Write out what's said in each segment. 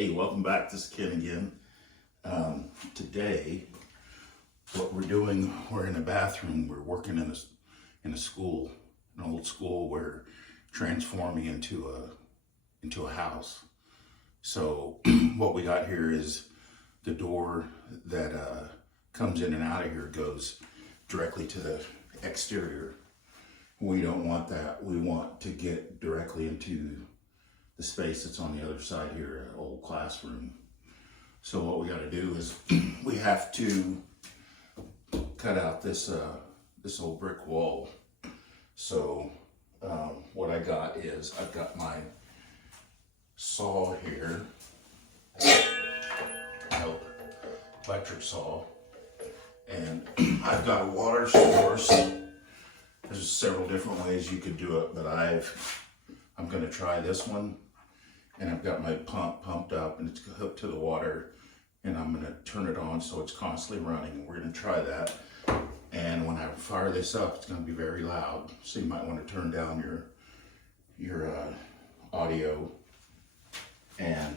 Hey, welcome back. This is Ken again. Today, what we're doing, we're in a bathroom. We're working in a school, an old school. We're transforming into a house. So what we got here is the door that comes in and out of here goes directly to the exterior. We don't want that. We want to get directly into the space that's on the other side here, an old classroom. So what we got to do is we have to cut out this old brick wall. So what I got is I've got my saw here, electric saw, and I've got a water source. There's several different ways you could do it, but I'm going to try this one. And I've got my pump pumped up and it's hooked to the water, and I'm going to turn it on so it's constantly running, and we're going to try that. And when I fire this up, it's going to be very loud, so you might want to turn down your audio. And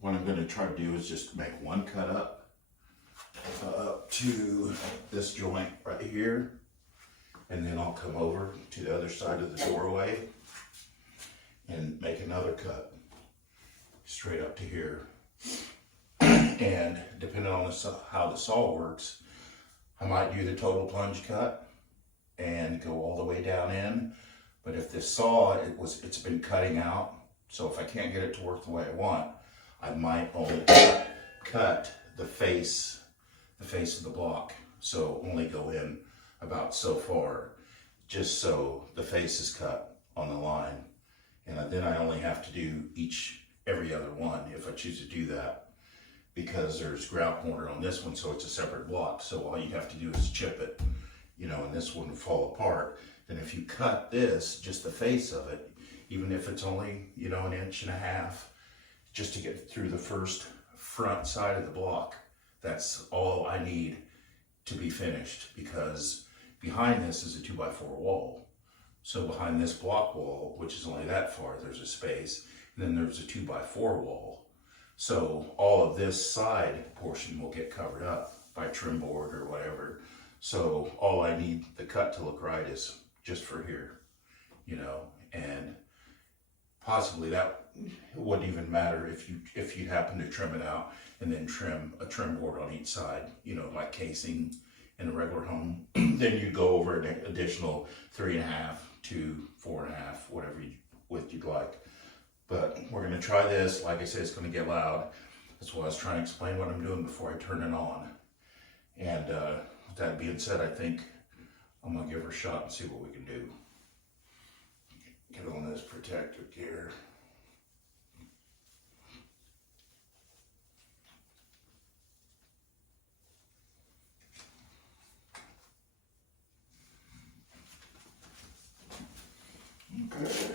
what I'm going to try to do is just make one cut up to this joint right here, and then I'll come over to the other side of the doorway and make another cut straight up to here. And depending on how the saw works, I might do the total plunge cut and go all the way down in. But if this saw, it's been cutting out, so if I can't get it to work the way I want, I might only cut the face of the block. So only go in about so far, just so the face is cut on the line. And then I only have to do every other one if I choose to do that, because there's grout mortar on this one, so it's a separate block. So all you have to do is chip it, and this wouldn't fall apart. Then if you cut this, just the face of it, even if it's only, an inch and a half, just to get through the first front side of the block, that's all I need to be finished, because behind this is a 2x4 wall. So behind this block wall, which is only that far, there's a space, and then there's a 2x4 wall. So all of this side portion will get covered up by trim board or whatever. So all I need the cut to look right is just for here, and possibly that wouldn't even matter if you happen to trim it out and then trim a trim board on each side, like casing in a regular home. Then you'd go over an additional 3.5 to 4.5, whatever width you'd like. But we're going to try this. Like I said, it's going to get loud. That's why I was trying to explain what I'm doing before I turn it on. And with that being said, I think I'm going to give her a shot and see what we can do. Get on this protective gear. Okay.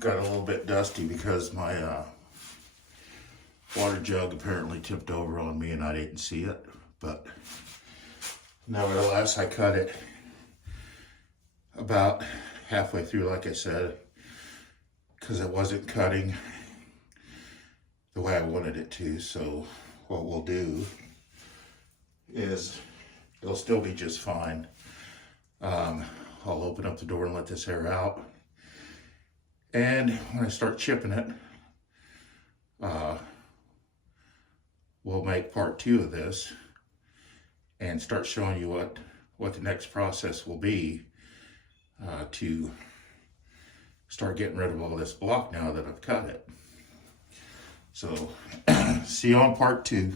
got a little bit dusty because my water jug apparently tipped over on me and I didn't see it. But nevertheless, I cut it about halfway through, like I said, because it wasn't cutting the way I wanted it to. So what we'll do is it'll still be just fine. I'll open up the door and let this air out. And when I start chipping it, we'll make part 2 of this and start showing you what the next process will be to start getting rid of all this block now that I've cut it. So see you on part 2.